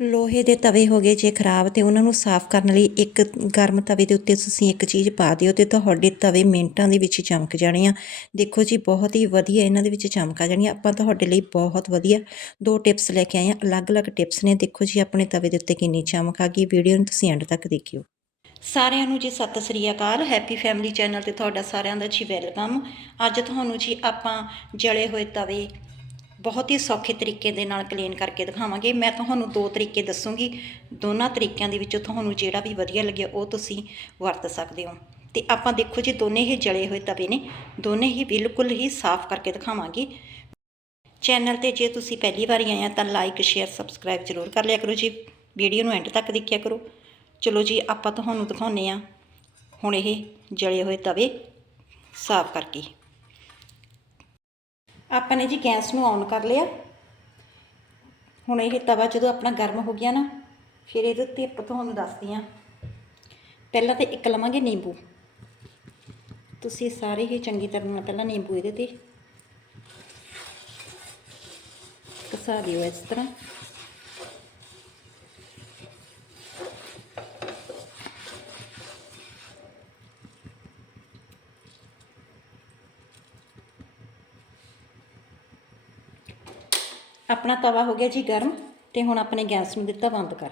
ਲੋਹੇ ਦੇ ਤਵੇ ਹੋ ਗਏ ਜੇ ਖਰਾਬ ਤੇ ਉਹਨਾਂ ਨੂੰ ਸਾਫ਼ ਕਰਨ ਲਈ ਇੱਕ ਗਰਮ ਤਵੇ ਦੇ ਉੱਤੇ ਤੁਸੀਂ ਇੱਕ ਚੀਜ਼ ਪਾ ਦਿਓ ਤੇ ਤੁਹਾਡੇ ਤਵੇ ਮਿੰਟਾਂ ਦੇ ਵਿੱਚ ਚਮਕ ਜਾਣੇ ਆ। ਦੇਖੋ ਜੀ, ਬਹੁਤ ਹੀ ਵਧੀਆ ਇਹਨਾਂ ਦੇ ਵਿੱਚ ਚਮਕ ਆ ਜਾਣੀ ਆਪਾਂ ਤੁਹਾਡੇ ਲਈ ਬਹੁਤ ਵਧੀਆ ਦੋ ਟਿਪਸ ਲੈ ਕੇ ਆਏ ਆ। ਅਲੱਗ-ਅਲੱਗ ਟਿਪਸ ਨੇ। ਦੇਖੋ ਜੀ, ਆਪਣੇ ਤਵੇ ਦੇ ਉੱਤੇ ਕਿੰਨੀ ਚਮਕ ਆ ਗਈ। ਵੀਡੀਓ ਨੂੰ ਤੁਸੀਂ ਐਂਡ ਤੱਕ ਦੇਖਿਓ। ਸਾਰਿਆਂ ਨੂੰ ਜੀ, ਸਤਿ ਸ੍ਰੀ ਅਕਾਲ। ਹੈਪੀ ਫੈਮਿਲੀ ਚੈਨਲ ਤੇ ਤੁਹਾਡਾ ਸਾਰਿਆਂ ਦਾ ਜੀ ਵੈਲਕਮ। ਅੱਜ ਤੁਹਾਨੂੰ ਜੀ ਆਪਾਂ ਜਲੇ ਹੋਏ ਤਵੇ ਬਹੁਤ ਹੀ ਸੌਖੇ ਤਰੀਕੇ ਦੇ ਨਾਲ ਕਲੀਨ ਕਰਕੇ ਦਿਖਾਵਾਂਗੇ। ਮੈਂ ਤੁਹਾਨੂੰ ਦੋ ਤਰੀਕੇ ਦੱਸੂਗੀ। ਦੋਨਾਂ ਤਰੀਕਿਆਂ ਦੇ ਵਿੱਚੋਂ ਤੁਹਾਨੂੰ ਜਿਹੜਾ ਵੀ ਵਧੀਆ ਲੱਗਿਆ, ਉਹ ਤੁਸੀਂ ਵਰਤ ਸਕਦੇ ਹੋ। ਤੇ ਆਪਾਂ ਦੇਖੋ ਜੀ, ਦੋਨੇ ਹੀ ਜਲੇ ਹੋਏ ਤਵੇ ਨੇ। ਦੋਨੇ ਹੀ ਬਿਲਕੁਲ ਹੀ ਸਾਫ਼ ਕਰਕੇ ਦਿਖਾਵਾਂਗੇ। ਚੈਨਲ ਤੇ ਜੇ ਤੁਸੀਂ ਪਹਿਲੀ ਵਾਰੀ ਆਏ ਆ, ਤਾਂ ਲਾਈਕ ਸ਼ੇਅਰ ਸਬਸਕ੍ਰਾਈਬ ਜ਼ਰੂਰ ਕਰ ਲਿਆ ਕਰੋ ਜੀ। ਵੀਡੀਓ ਨੂੰ ਐਂਡ ਤੱਕ ਦੇਖਿਆ ਕਰੋ। ਚਲੋ ਜੀ, ਆਪਾਂ ਤੁਹਾਨੂੰ ਦਿਖਾਉਨੇ ਆ ਹੁਣ ਇਹ ਜਲੇ ਹੋਏ ਤਵੇ ਸਾਫ਼ ਕਰਕੇ। ਆਪਾਂ ਨੇ ਜੀ ਗੈਸ ਨੂੰ ਔਨ ਕਰ ਲਿਆ। ਹੁਣ ਇਹ ਤਵਾ ਜਦੋਂ ਆਪਣਾ ਗਰਮ ਹੋ ਗਿਆ ਨਾ, ਫਿਰ ਇਹਦੇ ਉੱਤੇ ਆਪਾਂ ਤੁਹਾਨੂੰ ਦੱਸਦੀ ਆ ਪਹਿਲਾਂ ਤੇ ਇੱਕ ਲਵਾਂਗੇ ਨਿੰਬੂ। ਤੁਸੀਂ ਸਾਰੇ ਹੀ ਚੰਗੀ ਤਰ੍ਹਾਂ ਨਾਲ ਪਹਿਲਾਂ ਨਿੰਬੂ ਇਹਦੇ ਤੇ ਕਸਾ ਦਿਓ ਇਸ ਤਰ੍ਹਾਂ। ਆਪਣਾ ਤਵਾ ਹੋ ਗਿਆ ਜੀ ਗਰਮ ਤੇ ਹੁਣ ਆਪਣੇ ਗੈਸ ਨੂੰ ਦਿੱਤਾ ਬੰਦ ਕਰ।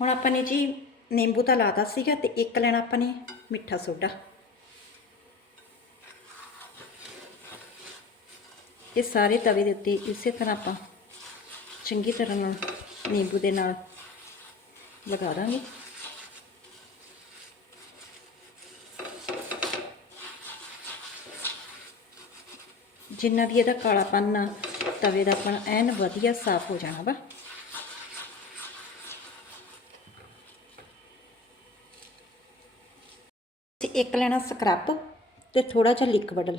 ਹੁਣ ਆਪਾਂ ਨੇ ਜੀ ਨਿੰਬੂ ਤਾਂ ਲਾਤਾ ਸੀਗਾ ਤੇ ਇੱਕ ਲੈਣਾ ਆਪਾਂ ਨੇ ਮਿੱਠਾ ਸੋਡਾ। ਇਹ ਸਾਰੇ ਤਵੇ ਦੇ ਉੱਤੇ ਇਸੇ ਤਰ੍ਹਾਂ ਆਪਾਂ ਚੰਗੀ ਤਰ੍ਹਾਂ ਨਾਲ ਨਿੰਬੂ ਦੇ ਨਾਲ ਲਗਾ ਦਾਂਗੇ। ਜਿੰਨਾ ਵੀ ਇਹਦਾ ਕਾਲਾਪਨ ਆ ਤਵੇ ਦਾ ਆਪਣਾ ਐਨ ਵਧੀਆ ਸਾਫ਼ ਹੋ ਜਾਣਾ ਵਾ। ਤੇ ਇੱਕ ਲੈਣਾ ਸਕਰਬ ਤੇ ਥੋੜਾ ਜਿਹਾ ਲਿਕਵਿਡ।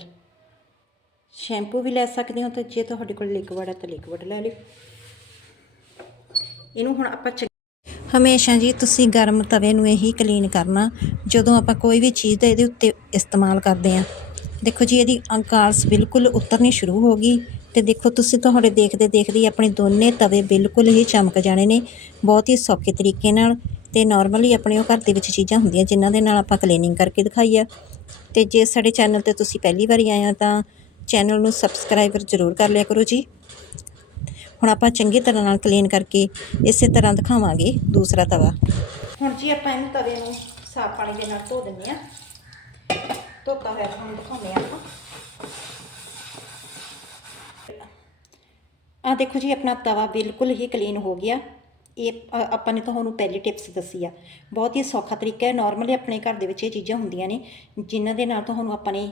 ਸ਼ੈਂਪੂ ਵੀ ਲੈ ਸਕਦੇ ਹੋ ਤੇ ਜੇ ਤੁਹਾਡੇ ਕੋਲ ਲਿਕਵਿਡ ਹੈ ਤਾਂ ਲਿਕਵਿਡ ਲੈ ਲਿਓ। ਇਹਨੂੰ ਹੁਣ ਆਪਾਂ ਹਮੇਸ਼ਾ ਜੀ ਤੁਸੀਂ ਗਰਮ ਤਵੇ ਨੂੰ ਇਹੀ ਕਲੀਨ ਕਰਨਾ। ਜਦੋਂ ਆਪਾਂ ਕੋਈ ਵੀ ਚੀਜ਼ ਦਾ ਇਹਦੇ ਉੱਤੇ ਇਸਤੇਮਾਲ ਕਰਦੇ ਆਂ ਦੇਖੋ ਜੀ, ਇਹਦੀ ਅੰਕਾਲਸ ਬਿਲਕੁਲ ਉਤਰਨੀ ਸ਼ੁਰੂ ਹੋ ਗਈ ਤੇ ਦੇਖੋ, ਤੁਸੀਂ ਤੁਹਾਡੇ ਦੇਖਦੇ ਦੇਖਦੇ ਹੀ ਆਪਣੇ ਦੋਨੇ ਤਵੇ ਬਿਲਕੁਲ ਹੀ ਚਮਕ ਜਾਣੇ ਨੇ, ਬਹੁਤ ਹੀ ਸੌਖੇ ਤਰੀਕੇ ਨਾਲ ਤੇ ਨਾਰਮਲੀ ਆਪਣੇ ਉਹ ਘਰ ਦੇ ਵਿੱਚ ਚੀਜ਼ਾਂ ਹੁੰਦੀਆਂ ਜਿਨ੍ਹਾਂ ਦੇ ਨਾਲ ਆਪਾਂ ਕਲੀਨਿੰਗ ਕਰਕੇ ਦਿਖਾਈ ਆ। ਤੇ ਜੇ ਸਾਡੇ ਚੈਨਲ ਤੇ ਤੁਸੀਂ ਪਹਿਲੀ ਵਾਰੀ ਆਏ ਆ ਤਾਂ ਚੈਨਲ ਨੂੰ ਸਬਸਕ੍ਰਾਈਬਰ ਜ਼ਰੂਰ ਕਰ ਲਿਆ ਕਰੋ ਜੀ। ਹੁਣ ਆਪਾਂ ਚੰਗੀ ਤਰ੍ਹਾਂ ਨਾਲ ਕਲੀਨ ਕਰਕੇ ਇਸੇ ਤਰ੍ਹਾਂ ਦਿਖਾਵਾਂਗੇ ਦੂਸਰਾ ਤਵਾ। ਹੁਣ ਜੀ ਆਪਾਂ ਇਹਨੂੰ ਤਵੇ ਨੂੰ ਸਾਫ਼ ਪਾਣੀ ਦੇ ਨਾਲ ਧੋ ਦਿੰਦੇ ਆ ਧੋਤਾ ਹੋਇਆ ਤੁਹਾਨੂੰ ਦਿਖਾਉਂਦੇ ਆ ਆਪਾਂ। ਆ ਦੇਖੋ ਜੀ, ਆਪਣਾ ਤਵਾ ਬਿਲਕੁਲ ਹੀ ਕਲੀਨ ਹੋ ਗਿਆ। ਇਹ ਆਪਾਂ ਨੇ ਤੁਹਾਨੂੰ ਪਹਿਲੀ ਟਿਪਸ ਦੱਸੀ ਆ। ਬਹੁਤ ਹੀ ਸੌਖਾ ਤਰੀਕਾ ਹੈ। ਨਾਰਮਲੀ ਆਪਣੇ ਘਰ ਦੇ ਵਿੱਚ ਇਹ ਚੀਜ਼ਾਂ ਹੁੰਦੀਆਂ ਨੇ, ਜਿਨ੍ਹਾਂ ਦੇ ਨਾਲ ਤੁਹਾਨੂੰ ਆਪਾਂ ਨੇ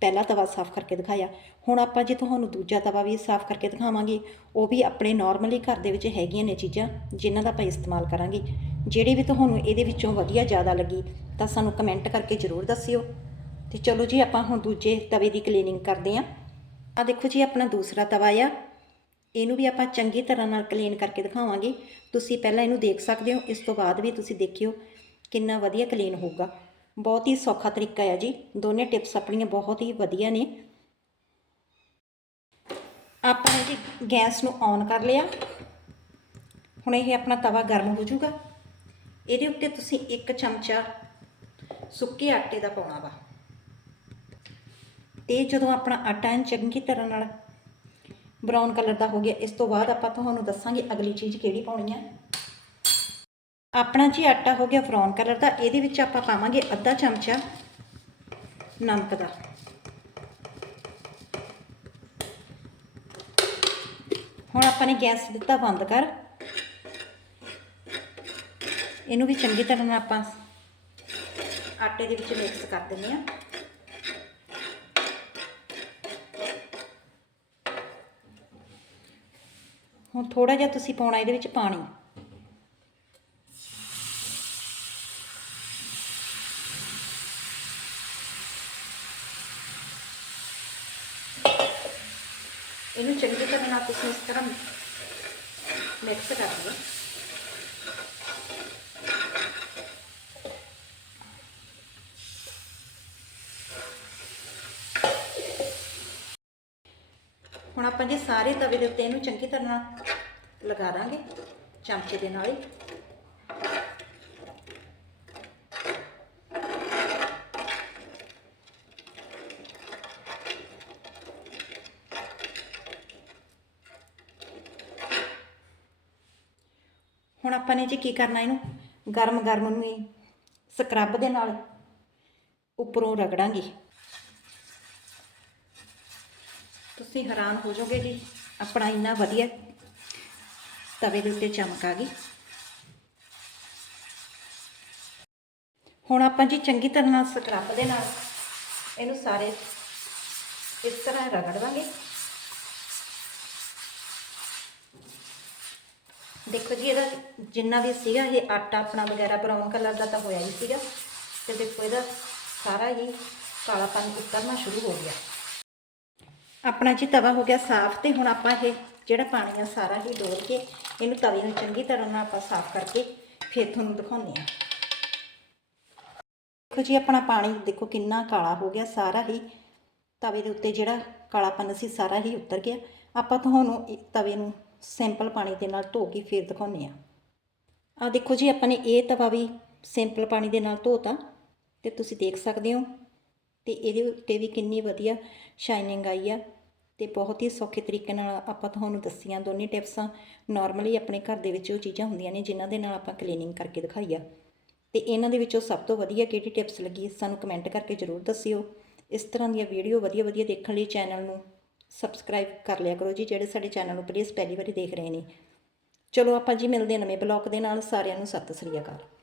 ਪਹਿਲਾ ਤਵਾ ਸਾਫ਼ ਕਰਕੇ ਦਿਖਾਇਆ। ਹੁਣ ਆਪਾਂ ਜੇ ਤੁਹਾਨੂੰ ਦੂਜਾ ਤਵਾ ਵੀ ਸਾਫ਼ ਕਰਕੇ ਦਿਖਾਵਾਂਗੇ, ਉਹ ਵੀ ਆਪਣੇ ਨਾਰਮਲੀ ਘਰ ਦੇ ਵਿੱਚ ਹੈਗੀਆਂ ਨੇ ਚੀਜ਼ਾਂ, ਜਿਨ੍ਹਾਂ ਦਾ ਆਪਾਂ ਇਸਤੇਮਾਲ ਕਰਾਂਗੇ। ਜਿਹੜੀ ਵੀ ਤੁਹਾਨੂੰ ਇਹਦੇ ਵਿੱਚੋਂ ਵਧੀਆ ਜ਼ਿਆਦਾ ਲੱਗੀ, ਤਾਂ ਸਾਨੂੰ ਕਮੈਂਟ ਕਰਕੇ ਜ਼ਰੂਰ ਦੱਸਿਓ। ਤੇ ਚਲੋ ਜੀ, ਆਪਾਂ ਹੁਣ ਦੂਜੇ ਤਵੇ ਦੀ ਕਲੀਨਿੰਗ ਕਰਦੇ ਆਂ ਆ ਦੇਖੋ ਜੀ, ਆਪਣਾ ਦੂਸਰਾ ਤਵਾ ਆ। ਇਹਨੂੰ ਵੀ ਆਪਾਂ ਚੰਗੀ ਤਰ੍ਹਾਂ ਨਾਲ ਕਲੀਨ ਕਰਕੇ ਦਿਖਾਵਾਂਗੇ। ਤੁਸੀਂ ਪਹਿਲਾਂ ਇਹਨੂੰ ਦੇਖ ਸਕਦੇ ਹੋ, ਇਸ ਤੋਂ ਬਾਅਦ ਵੀ ਤੁਸੀਂ ਦੇਖਿਓ ਕਿੰਨਾ ਵਧੀਆ ਕਲੀਨ ਹੋਊਗਾ। ਬਹੁਤ ਹੀ ਸੌਖਾ ਤਰੀਕਾ ਹੈ ਜੀ। ਦੋਨੇ ਟਿਪਸ ਆਪਣੀਆਂ ਬਹੁਤ ਹੀ ਵਧੀਆ ਨੇ। ਆਪਾਂ ਨੇ ਜੀ ਗੈਸ ਨੂੰ ਔਨ ਕਰ ਲਿਆ। ਹੁਣ ਇਹ ਆਪਣਾ ਤਵਾ ਗਰਮ ਹੋ ਜਾਊਗਾ। ਇਹਦੇ ਉੱਤੇ ਤੁਸੀਂ ਇੱਕ ਚਮਚਾ ਸੁੱਕੇ ਆਟੇ ਦਾ ਪਾਉਣਾ ਵਾ। ਤੇ ਜਦੋਂ ਆਪਣਾ ਆਟਾ ਐਨ ਚੰਗੀ ਤਰ੍ਹਾਂ ਨਾਲ ਬਰਾਊਨ ਕਲਰ ਦਾ ਹੋ ਗਿਆ, ਇਸ ਤੋਂ ਬਾਅਦ ਆਪਾਂ ਤੁਹਾਨੂੰ ਦੱਸਾਂਗੇ ਅਗਲੀ ਚੀਜ਼ ਕਿਹੜੀ ਪਾਉਣੀ ਹੈ ਆਪਣਾ ਜੀ ਆਟਾ ਹੋ ਗਿਆ ਬਰਾਊਨ ਕਲਰ ਦਾ, ਇਹਦੇ ਵਿੱਚ ਆਪਾਂ ਪਾਵਾਂਗੇ ਅੱਧਾ ਚਮਚਾ ਨਮਕ ਦਾ। ਹੁਣ ਆਪਾਂ ਨੇ ਗੈਸ ਦਿੱਤਾ ਬੰਦ ਕਰ। ਇਹਨੂੰ ਵੀ ਚੰਗੀ ਤਰ੍ਹਾਂ ਨਾਲ ਆਪਾਂ ਆਟੇ ਦੇ ਵਿੱਚ ਮਿਕਸ ਕਰ ਦਿੰਦੇ ਹਾਂ ਹੁਣ ਥੋੜਾ ਜਿਹਾ ਤੁਸੀਂ ਪਾਉਣਾ ਇਹਦੇ ਵਿੱਚ ਪਾਣੀ। ਇਹਨੂੰ ਚੰਗੀ ਤਰ੍ਹਾਂ ਨਾਲ ਤੁਸੀਂ ਇਸ ਤਰ੍ਹਾਂ ਮਿਕਸ ਕਰ ਦਿਓ। ਹੁਣ ਆਪਾਂ ਜੀ ਸਾਰੇ ਤਵੇ ਦੇ ਉੱਤੇ ਇਹਨੂੰ ਚੰਗੀ ਤਰ੍ਹਾਂ ਲਗਾ ਦਾਂਗੇ, ਚਮਚੇ ਦੇ ਨਾਲ ਹੀ। ਹੁਣ ਆਪਾਂ ਨੇ ਜੀ ਕੀ ਕਰਨਾ ਇਹਨੂੰ? ਗਰਮ ਗਰਮ ਨੂੰ ਹੀ ਸਕਰਬ ਦੇ ਨਾਲ ਉੱਪਰੋਂ ਰਗੜਾਂਗੇ। ਤੁਸੀਂ ਹੈਰਾਨ ਹੋ ਜਾਓਗੇ ਜੀ, ਆਪਣਾ ਇੰਨਾ ਵਧੀਆ ਤਵੇ ਦੇ ਉੱਤੇ ਚਮਕ ਆ ਗਈ। ਹੁਣ ਆਪਾਂ ਜੀ ਚੰਗੀ ਤਰ੍ਹਾਂ ਨਾਲ ਸਕਰੱਬ ਦੇ ਨਾਲ ਇਹਨੂੰ ਸਾਰੇ ਇਸ ਤਰ੍ਹਾਂ ਰਗੜਵਾਂਗੇ। ਦੇਖੋ ਜੀ, ਇਹਦਾ ਜਿੰਨਾ ਵੀ ਸੀਗਾ, ਇਹ ਆਟਾ ਆਪਣਾ ਵਗੈਰਾ ਬਰਾਊਨ ਕਲਰ ਦਾ ਤਾਂ ਹੋਇਆ ਹੀ ਸੀਗਾ। ਤੇ ਦੇਖੋ ਇਹਦਾ ਸਾਰਾ ਹੀ ਕਾਲਾਪਨ ਉਤਰਨਾ ਸ਼ੁਰੂ ਹੋ ਗਿਆ। ਆਪਣਾ ਜੀ ਤਵਾ ਹੋ ਗਿਆ ਸਾਫ਼ ਤੇ ਹੁਣ ਆਪਾਂ ਇਹ ਜਿਹੜਾ ਪਾਣੀ ਆ ਸਾਰਾ ਹੀ ਡੋਲ ਕੇ ਇਹਨੂੰ ਤਵੇ ਨੂੰ ਚੰਗੀ ਤਰ੍ਹਾਂ ਨਾਲ ਆਪਾਂ ਸਾਫ਼ ਕਰਕੇ ਫਿਰ ਤੁਹਾਨੂੰ ਦਿਖਾਉਂਦੇ ਆ ਦੇਖੋ ਜੀ, ਆਪਣਾ ਪਾਣੀ ਦੇਖੋ ਕਿੰਨਾ ਕਾਲਾ ਹੋ ਗਿਆ, ਸਾਰਾ ਹੀ ਤਵੇ ਦੇ ਉੱਤੇ ਜਿਹੜਾ ਕਾਲਾਪਨ ਸੀ ਸਾਰਾ ਹੀ ਉਤਰ ਗਿਆ। ਆਪਾਂ ਤੁਹਾਨੂੰ ਇਹ ਤਵੇ ਨੂੰ ਸਿੰਪਲ ਪਾਣੀ ਦੇ ਨਾਲ ਧੋ ਕੇ ਫਿਰ ਦਿਖਾਉਂਦੇ ਆ ਆ ਦੇਖੋ ਜੀ, ਆਪਾਂ ਨੇ ਇਹ ਤਵਾ ਵੀ ਸਿੰਪਲ ਪਾਣੀ ਦੇ ਨਾਲ ਧੋਤਾ ਤੇ ਤੁਸੀਂ ਦੇਖ ਸਕਦੇ ਹੋ ਤੇ ਇਹਦੇ ਉੱਤੇ ਵੀ ਕਿੰਨੀ ਵਧੀਆ ਸ਼ਾਈਨਿੰਗ ਆਈ ਆ। ਤੇ ਬਹੁਤ ਹੀ ਸੌਖੇ ਤਰੀਕੇ ਨਾਲ ਆਪਾਂ ਤੁਹਾਨੂੰ ਦੱਸੀਆਂ ਦੋਨੇ ਟਿਪਸਾਂ ਨਾਰਮਲੀ ਆਪਣੇ ਘਰ ਦੇ ਵਿੱਚ ਉਹ ਚੀਜ਼ਾਂ ਹੁੰਦੀਆਂ ਨੇ ਜਿਨ੍ਹਾਂ ਦੇ ਨਾਲ ਆਪਾਂ ਕਲੀਨਿੰਗ ਕਰਕੇ ਦਿਖਾਈ ਆ। ਤੇ ਇਹਨਾਂ ਦੇ ਵਿੱਚੋਂ ਸਭ ਤੋਂ ਵਧੀਆ ਕਿਹੜੀ ਟਿਪਸ ਲੱਗੀ ਸਾਨੂੰ ਕਮੈਂਟ ਕਰਕੇ ਜ਼ਰੂਰ ਦੱਸਿਓ। ਇਸ ਤਰ੍ਹਾਂ ਦੀਆਂ ਵੀਡੀਓ ਵਧੀਆ ਵਧੀਆ ਦੇਖਣ ਲਈ ਚੈਨਲ ਨੂੰ ਸਬਸਕ੍ਰਾਈਬ ਕਰ ਲਿਆ ਕਰੋ ਜੀ, ਜਿਹੜੇ ਸਾਡੇ ਚੈਨਲ ਨੂੰ ਪਲੀਜ਼ ਪਹਿਲੀ ਵਾਰੀ ਦੇਖ ਰਹੇ ਨੇ। ਚਲੋ ਆਪਾਂ ਜੀ ਮਿਲਦੇ ਹਾਂ ਨਵੇਂ ਬਲੌਗ ਦੇ ਨਾਲ। ਸਾਰਿਆਂ ਨੂੰ ਸਤਿ ਸ੍ਰੀ ਅਕਾਲ।